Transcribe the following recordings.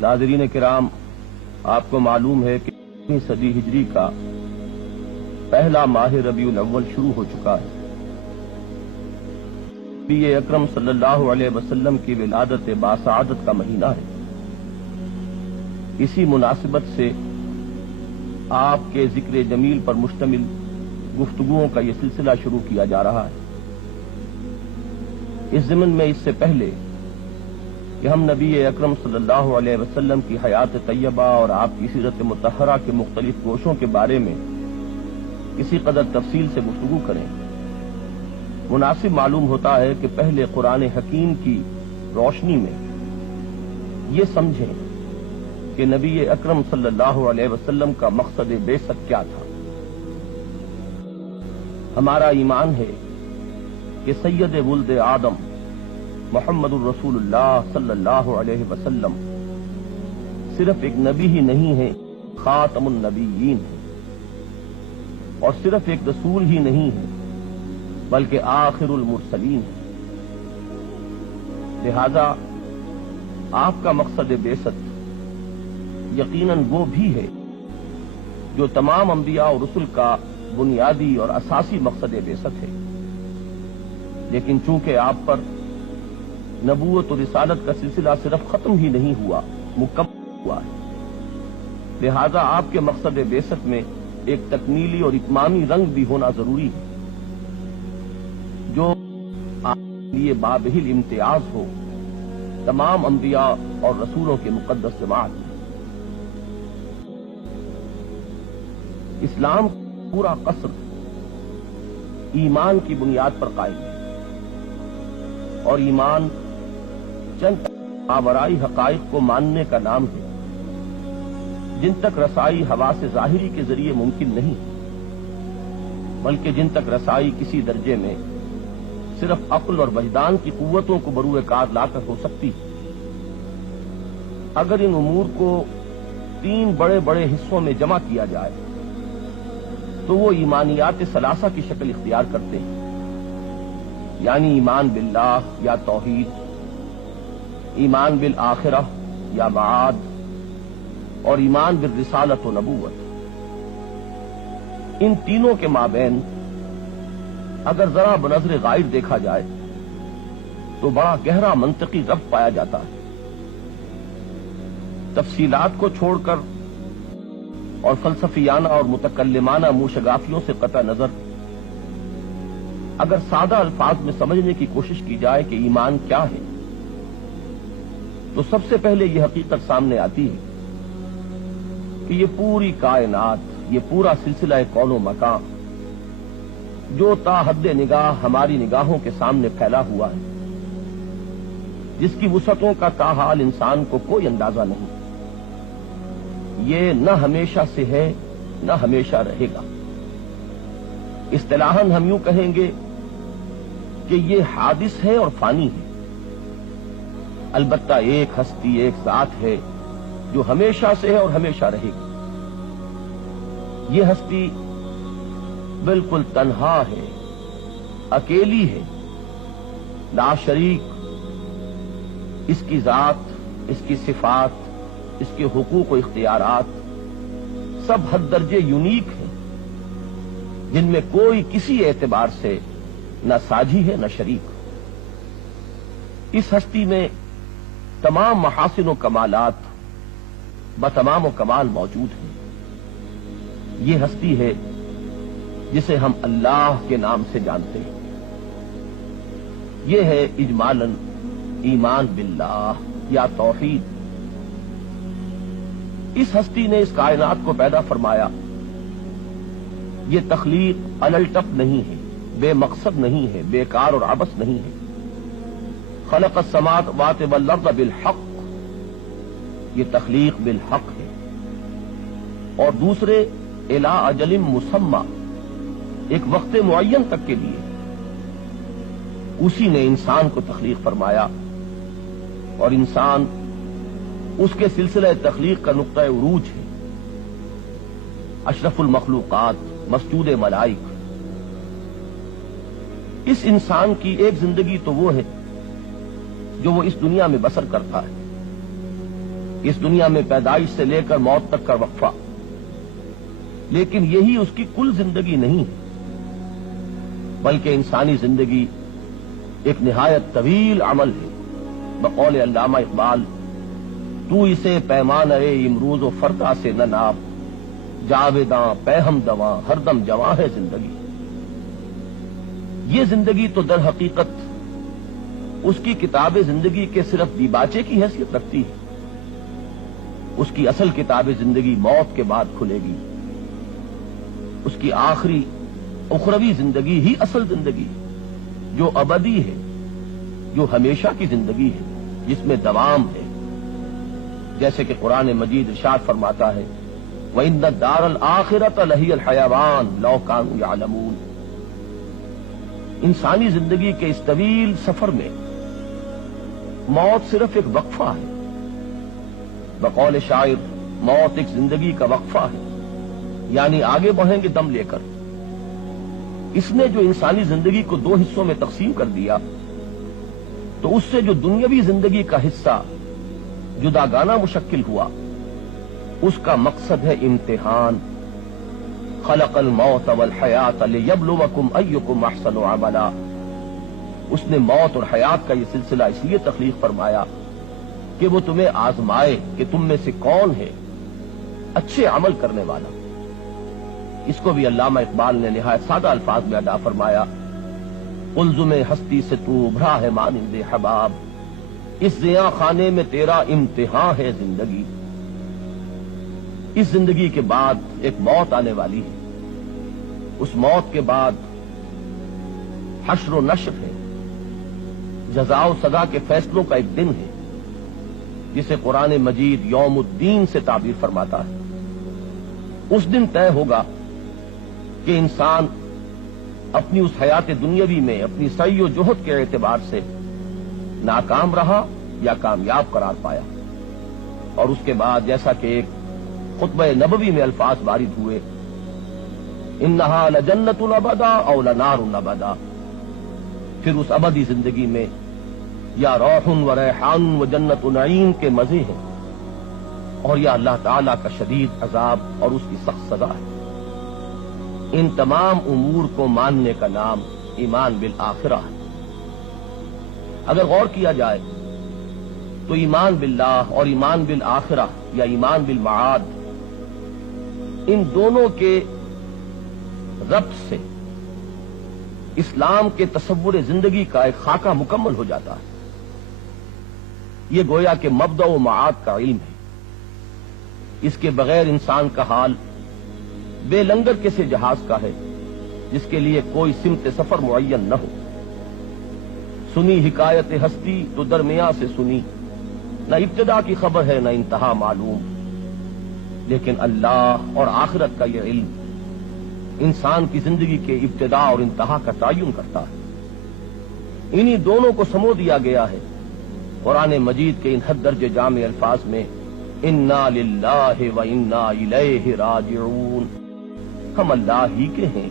ناظرین کرام، آپ کو معلوم ہے کہ 20ویں صدی ہجری کا پہلا ماہ ربیع الاول شروع ہو چکا ہے۔ نبی اکرم صلی اللہ علیہ وسلم کی ولادت باسعادت کا مہینہ ہے۔ اسی مناسبت سے آپ کے ذکر جمیل پر مشتمل گفتگوؤں کا یہ سلسلہ شروع کیا جا رہا ہے۔ اس ضمن میں اس سے پہلے کہ ہم نبی اکرم صلی اللہ علیہ وسلم کی حیات طیبہ اور آپ کی سیرت مطہرہ کے مختلف گوشوں کے بارے میں کسی قدر تفصیل سے گفتگو کریں، مناسب معلوم ہوتا ہے کہ پہلے قرآن حکیم کی روشنی میں یہ سمجھیں کہ نبی اکرم صلی اللہ علیہ وسلم کا مقصد بعثت کیا تھا۔ ہمارا ایمان ہے کہ سید ولد آدم محمد الرسول اللہ صلی اللہ علیہ وسلم صرف ایک نبی ہی نہیں ہے، خاتم النبیین ہے، اور صرف ایک رسول ہی نہیں ہے بلکہ آخر المرسلین ہے۔ لہذا آپ کا مقصد بعثت یقیناً وہ بھی ہے جو تمام انبیاء اور رسل کا بنیادی اور اساسی مقصد بعثت ہے، لیکن چونکہ آپ پر نبوت و رسالت کا سلسلہ صرف ختم ہی نہیں ہوا، مکمل ہوا ہے، لہذا آپ کے مقصد بعثت میں ایک تکمیلی اور اتمامی رنگ بھی ہونا ضروری ہے جو آپ کے لیے بابہل امتیاز ہو تمام انبیاء اور رسولوں کے مقدس جماعت میں۔ اسلام پورا قصر ایمان کی بنیاد پر قائم ہے، اور ایمان چند ماورائی حقائق کو ماننے کا نام ہے جن تک رسائی حواس ظاہری کے ذریعے ممکن نہیں، بلکہ جن تک رسائی کسی درجے میں صرف عقل اور وجدان کی قوتوں کو بروئے کار لا کر ہو سکتی ہے۔ اگر ان امور کو 3 بڑے بڑے حصوں میں جمع کیا جائے تو وہ ایمانیات ثلاثہ کی شکل اختیار کرتے ہیں، یعنی ایمان باللہ یا توحید، ایمان بالآخرہ یا معاد، اور ایمان بالرسالت و نبوت۔ ان تینوں کے مابین اگر ذرا بنظر غائب دیکھا جائے تو بڑا گہرا منطقی ربط پایا جاتا ہے۔ تفصیلات کو چھوڑ کر اور فلسفیانہ اور متکلمانہ موشگافیوں سے قطع نظر اگر سادہ الفاظ میں سمجھنے کی کوشش کی جائے کہ ایمان کیا ہے، تو سب سے پہلے یہ حقیقت سامنے آتی ہے کہ یہ پوری کائنات، یہ پورا سلسلہ کون و مکان جو تا حد نگاہ ہماری نگاہوں کے سامنے پھیلا ہوا ہے، جس کی وسعتوں کا تاحال انسان کو کوئی اندازہ نہیں، یہ نہ ہمیشہ سے ہے نہ ہمیشہ رہے گا۔ اصطلاحاً ہم یوں کہیں گے کہ یہ حادث ہے اور فانی ہے، البتہ ایک ہستی، ایک ذات ہے جو ہمیشہ سے ہے اور ہمیشہ رہے گی۔ یہ ہستی بالکل تنہا ہے، اکیلی ہے، لا شریک۔ اس کی ذات، اس کی صفات، اس کے حقوق و اختیارات سب حد درجے یونیک ہیں، جن میں کوئی کسی اعتبار سے نہ ساجھی ہے نہ شریک۔ اس ہستی میں تمام محاسن و کمالات بتمام و کمال موجود ہیں۔ یہ ہستی ہے جسے ہم اللہ کے نام سے جانتے ہیں۔ یہ ہے اجمالاً ایمان باللہ یا توحید۔ اس ہستی نے اس کائنات کو پیدا فرمایا۔ یہ تخلیق الٹپ نہیں ہے، بے مقصد نہیں ہے، بیکار اور عبث نہیں ہے۔ خلق السماوات والارض بالحق، یہ تخلیق بالحق ہے۔ اور دوسرے الی اجل مسمى، ایک وقت معین تک کے لیے اسی نے انسان کو تخلیق فرمایا، اور انسان اس کے سلسلہ تخلیق کا نقطہ عروج ہے، اشرف المخلوقات، مسجود ملائک۔ اس انسان کی ایک زندگی تو وہ ہے جو وہ اس دنیا میں بسر کرتا ہے، اس دنیا میں پیدائش سے لے کر موت تک کا وقفہ، لیکن یہی اس کی کل زندگی نہیں ہے، بلکہ انسانی زندگی ایک نہایت طویل عمل ہے۔ بقول علامہ اقبال، تو اسے پیمانہ امروز و فردا سے نہ ناپ، جاویداں پہم دواں ہر دم جواں ہے زندگی۔ یہ زندگی تو در حقیقت اس کی کتاب زندگی کے صرف دیباچے کی حیثیت رکھتی ہے۔ اس کی اصل کتاب زندگی موت کے بعد کھلے گی۔ اس کی آخری اخروی زندگی ہی اصل زندگی ہے، جو ابدی ہے، جو ہمیشہ کی زندگی ہے، جس میں دوام ہے۔ جیسے کہ قرآن مجید ارشاد فرماتا ہے، وَإِنَّ الدَّارَ الْآخِرَةَ لَهِيَ الْحَيَوَانُ لَوْ كَانُوا يَعْلَمُونَ۔ انسانی زندگی کے اس طویل سفر میں موت صرف ایک وقفہ ہے۔ بقول شاعر، موت ایک زندگی کا وقفہ ہے، یعنی آگے بڑھیں گے دم لے کر۔ اس نے جو انسانی زندگی کو دو حصوں میں تقسیم کر دیا، تو اس سے جو دنیاوی زندگی کا حصہ جداگانہ مشکل ہوا، اس کا مقصد ہے امتحان۔ خلق الموت والحیات لیبلوکم ایکم احسن عملا۔ اس نے موت اور حیات کا یہ سلسلہ اس لیے تخلیق فرمایا کہ وہ تمہیں آزمائے کہ تم میں سے کون ہے اچھے عمل کرنے والا۔ اس کو بھی علامہ اقبال نے نہایت سادہ الفاظ میں ادا فرمایا، قلزم ہستی سے تو ابھرا ہے مانند حباب، اس زیاں خانے میں تیرا امتحان ہے زندگی۔ اس زندگی کے بعد ایک موت آنے والی ہے۔ اس موت کے بعد حشر و نشر ہے، جزا و سزا کے فیصلوں کا ایک دن ہے، جسے قرآن مجید یوم الدین سے تعبیر فرماتا ہے۔ اس دن طے ہوگا کہ انسان اپنی اس حیات دنیاوی میں اپنی سعی و جہد کے اعتبار سے ناکام رہا یا کامیاب قرار پایا۔ اور اس کے بعد جیسا کہ ایک خطبہ نبوی میں الفاظ وارد ہوئے، انہا لجنت ابدا او لنار ابدا، پھر اس ابدی زندگی میں یا روح و ریحان و جنت نعیم کے مزے ہیں، اور یا اللہ تعالی کا شدید عذاب اور اس کی سخت سزا ہے۔ ان تمام امور کو ماننے کا نام ایمان بالآخرہ ہے۔ اگر غور کیا جائے تو ایمان باللہ اور ایمان بالآخرہ یا ایمان بالمعاد، ان دونوں کے ربط سے اسلام کے تصور زندگی کا ایک خاکہ مکمل ہو جاتا ہے۔ یہ گویا کہ مبدأ و معاد کا علم ہے۔ اس کے بغیر انسان کا حال بے لنگر کے سے جہاز کا ہے، جس کے لیے کوئی سمت سفر معین نہ ہو۔ سنی حکایت ہستی تو درمیاں سے سنی، نہ ابتدا کی خبر ہے نہ انتہا معلوم۔ لیکن اللہ اور آخرت کا یہ علم انسان کی زندگی کے ابتدا اور انتہا کا تعین کرتا ہے۔ انہی دونوں کو سمو دیا گیا ہے قرآن مجید کے ان حد درجے جامع الفاظ میں، انا للہ و انا الیہ راجعون۔ ہم اللہ ہی کے ہیں،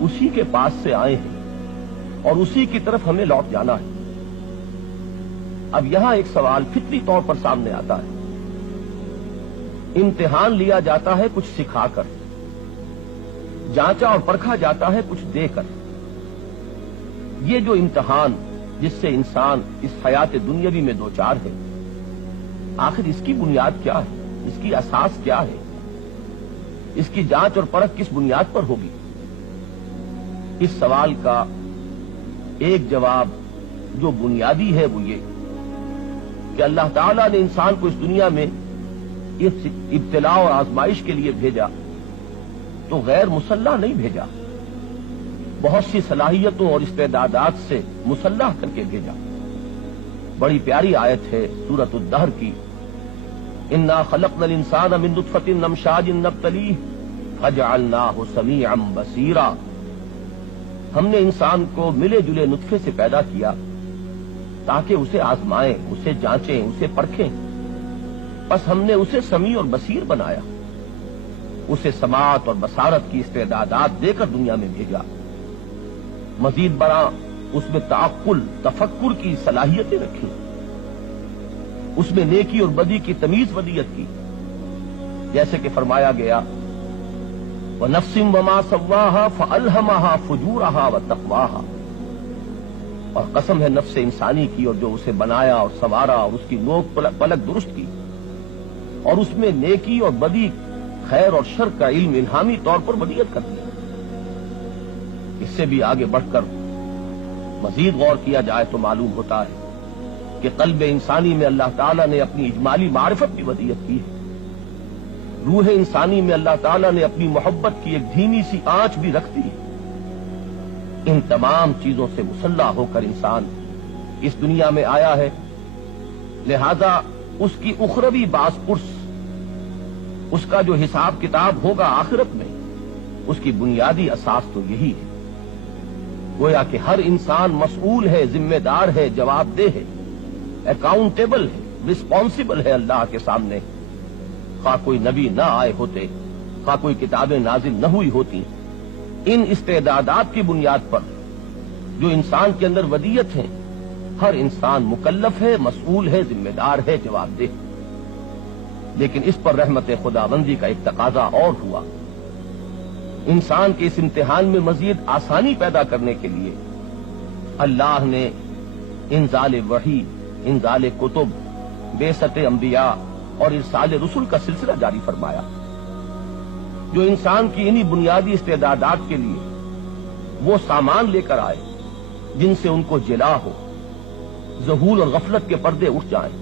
اسی کے پاس سے آئے ہیں اور اسی کی طرف ہمیں لوٹ جانا ہے۔ اب یہاں ایک سوال فطری طور پر سامنے آتا ہے۔ امتحان لیا جاتا ہے کچھ سکھا کر، جانچا اور پرکھا جاتا ہے کچھ دے کر۔ یہ جو امتحان جس سے انسان اس حیات دنیاوی میں دوچار ہے، آخر اس کی بنیاد کیا ہے؟ اس کی اساس کیا ہے؟ اس کی جانچ اور پرکھ کس بنیاد پر ہوگی؟ اس سوال کا ایک جواب جو بنیادی ہے وہ یہ کہ اللہ تعالیٰ نے انسان کو اس دنیا میں اس ابتلاء اور آزمائش کے لیے بھیجا تو غیر مسلح نہیں بھیجا، بہت سی صلاحیتوں اور استعدادات سے مسلح کر کے بھیجا۔ بڑی پیاری آیت ہے سورۃ الدہر کی، انا خلقنا الانسان من نطفۃ امشاج نبتلیہ فجعلناہ سمیعا بصیرا۔ ہم نے انسان کو ملے جلے نطفے سے پیدا کیا تاکہ اسے آزمائیں، اسے جانچیں، اسے پرکھیں، بس ہم نے اسے سمیع اور بصیر بنایا، اسے سماعت اور بصارت کی استعدادات دے کر دنیا میں بھیجا، مزید برآں اس میں تعقل، تفکر کی صلاحیتیں رکھی۔ اس میں نیکی اور بدی کی تمیز ودیت کی، جیسے کہ فرمایا گیا وَنَفْسٍ وَمَا سَوَّاهَا فَأَلْهَمَهَا فُجُورَهَا وَتَقْوَاهَا، اور قسم ہے نفس انسانی کی اور جو اسے بنایا اور سنوارا اور اس کی نوک پلک درست کی، اور اس میں نیکی اور بدی، خیر اور شر کا علم الہامی طور پر ودیت کر دیا۔ اس سے بھی آگے بڑھ کر مزید غور کیا جائے تو معلوم ہوتا ہے کہ قلب انسانی میں اللہ تعالیٰ نے اپنی اجمالی معرفت کی ودیت کی ہے، روح انسانی میں اللہ تعالیٰ نے اپنی محبت کی ایک دھیمی سی آنچ بھی رکھ دی ہے۔ ان تمام چیزوں سے مسلح ہو کر انسان اس دنیا میں آیا ہے، لہذا اس کی اخروی باز پرس، اس کا جو حساب کتاب ہوگا آخرت میں، اس کی بنیادی اساس تو یہی ہے۔ گویا کہ ہر انسان مسئول ہے، ذمہ دار ہے، جواب دہ ہے، اکاؤنٹیبل ہے، رسپانسبل ہے اللہ کے سامنے، خواہ کوئی نبی نہ آئے ہوتے، خواہ کوئی کتابیں نازل نہ ہوئی ہوتی۔ ان استعدادات کی بنیاد پر جو انسان کے اندر ودیت ہیں، ہر انسان مکلف ہے، مسئول ہے، ذمہ دار ہے، جواب دہ۔ لیکن اس پر رحمت خداوندی کا ایک تقاضا اور ہوا، انسان کے اس امتحان میں مزید آسانی پیدا کرنے کے لیے اللہ نے انزال وحی، انزال کتب، بعثت انبیاء اور ارسال رسل کا سلسلہ جاری فرمایا، جو انسان کی انہی بنیادی استعدادات کے لیے وہ سامان لے کر آئے جن سے ان کو جلا ہو، ذہول اور غفلت کے پردے اٹھ جائیں،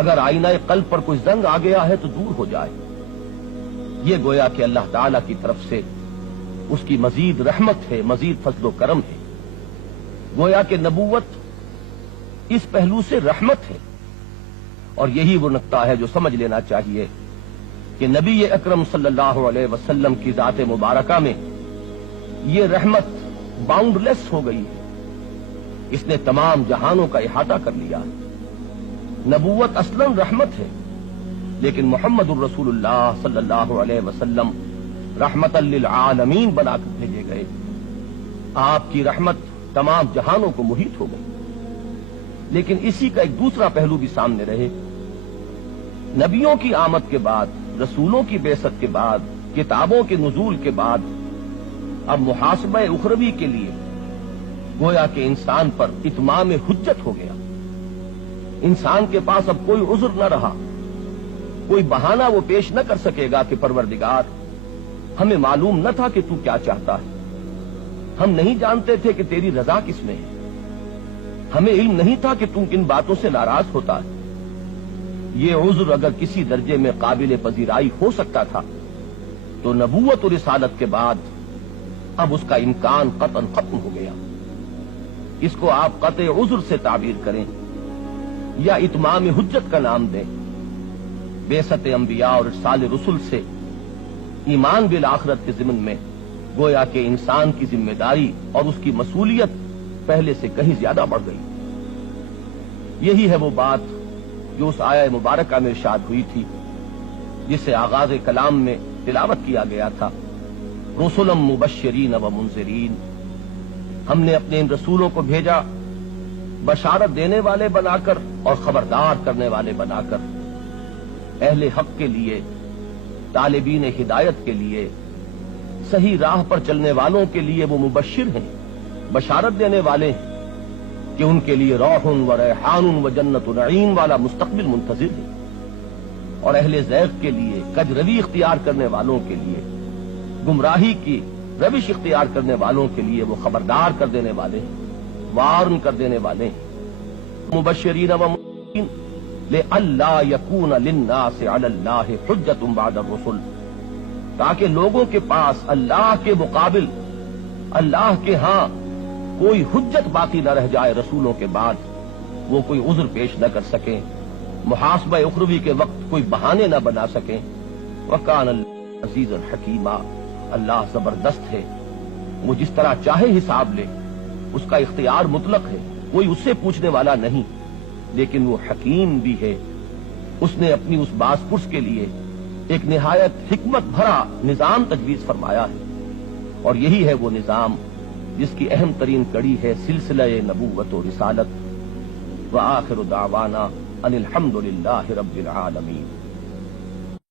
اگر آئینہ قلب پر کوئی زنگ آ گیا ہے تو دور ہو جائے۔ یہ گویا کہ اللہ تعالی کی طرف سے اس کی مزید رحمت ہے، مزید فضل و کرم ہے۔ گویا کہ نبوت اس پہلو سے رحمت ہے، اور یہی وہ نقطہ ہے جو سمجھ لینا چاہیے کہ نبی اکرم صلی اللہ علیہ وسلم کی ذات مبارکہ میں یہ رحمت باؤنڈ لیس ہو گئی ہے، اس نے تمام جہانوں کا احاطہ کر لیا ہے۔ نبوت اصلاً رحمت ہے، لیکن محمد الرسول اللہ صلی اللہ علیہ وسلم رحمت للعالمین بنا کر بھیجے گئے، آپ کی رحمت تمام جہانوں کو محیط ہو گئی۔ لیکن اسی کا ایک دوسرا پہلو بھی سامنے رہے، نبیوں کی آمد کے بعد، رسولوں کی بعثت کے بعد، کتابوں کے نزول کے بعد اب محاسبہ اخروی کے لیے گویا کہ انسان پر اتمام حجت ہو گیا۔ انسان کے پاس اب کوئی عذر نہ رہا، کوئی بہانہ وہ پیش نہ کر سکے گا کہ پروردگار ہمیں معلوم نہ تھا کہ تو کیا چاہتا ہے، ہم نہیں جانتے تھے کہ تیری رضا کس میں ہے، ہمیں علم نہیں تھا کہ تو کن باتوں سے ناراض ہوتا ہے۔ یہ عذر اگر کسی درجے میں قابل پذیرائی ہو سکتا تھا تو نبوت اور رسالت کے بعد اب اس کا امکان قطعاً ختم ہو گیا۔ اس کو آپ قطع عذر سے تعبیر کریں یا اتمام حجت کا نام دیں، بعثت انبیاء اور ارسال رسل سے ایمان بالآخرت کے ضمن میں گویا کہ انسان کی ذمہ داری اور اس کی مسئولیت پہلے سے کہیں زیادہ بڑھ گئی۔ یہی ہے وہ بات جو اس آیہ مبارکہ میں ارشاد ہوئی تھی، جسے آغاز کلام میں تلاوت کیا گیا تھا، رسلا مبشرین و منذرین، ہم نے اپنے ان رسولوں کو بھیجا بشارت دینے والے بنا کر اور خبردار کرنے والے بنا کر، اہل حق کے لیے، طالبین ہدایت کے لیے، صحیح راہ پر چلنے والوں کے لیے وہ مبشر ہیں، بشارت دینے والے ہیں کہ ان کے لیے روح و ریحان و جنت نعیم والا مستقبل منتظر ہے، اور اہل زیغ کے لیے، کج روی اختیار کرنے والوں کے لیے، گمراہی کی روش اختیار کرنے والوں کے لیے وہ خبردار کر دینے والے ہیں، وارن کر دینے والے ہیں۔ مبشرین و منذرین لئلا یکون للناس علی اللہ حجۃ بعد الرسل، تاکہ لوگوں کے پاس اللہ کے مقابل، اللہ کے ہاں کوئی حجت باقی نہ رہ جائے رسولوں کے بعد، وہ کوئی عذر پیش نہ کر سکیں، محاسبہ اخروی کے وقت کوئی بہانے نہ بنا سکیں۔ وکان اللہ عزیزا حکیما، اللہ زبردست ہے، وہ جس طرح چاہے حساب لے، اس کا اختیار مطلق ہے، کوئی اس سے پوچھنے والا نہیں، لیکن وہ حکیم بھی ہے، اس نے اپنی اس باز پرس کے لیے ایک نہایت حکمت بھرا نظام تجویز فرمایا ہے، اور یہی ہے وہ نظام جس کی اہم ترین کڑی ہے سلسلہ نبوت و رسالت۔ وآخر دعوانا ان الحمد للہ رب العالمین.